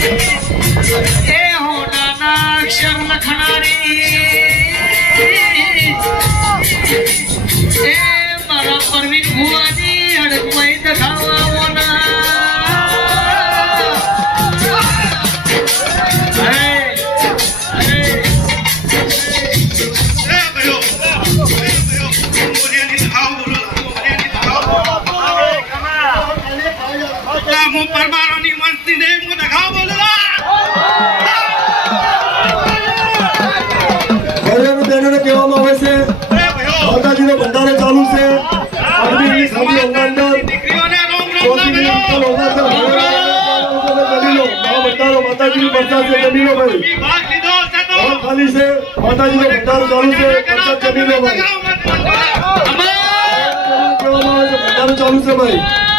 એ હોનાના અક્ષર લખનારી એ મારા પરવીન ભુવાની હડકવાઈ દખાવાઓના પરમારોની મસ્તી ને હું દખાવ બોલલા બેનોને કહેવામાં આવે છે માતાજીનો ભંડારો ચાલુ છે આદમી સાદી અંગાંદર દીકરીઓને રોમ ભંડારો માતાજીની પ્રસાદ છે જમીનો ભાઈ ભાગ લીધો છે તો ખાલી છે માતાજીનો ભંડારો ચાલુ છે પ્રસાદ જમીનો ભાઈ ભંડારો ચાલુ છે ભાઈ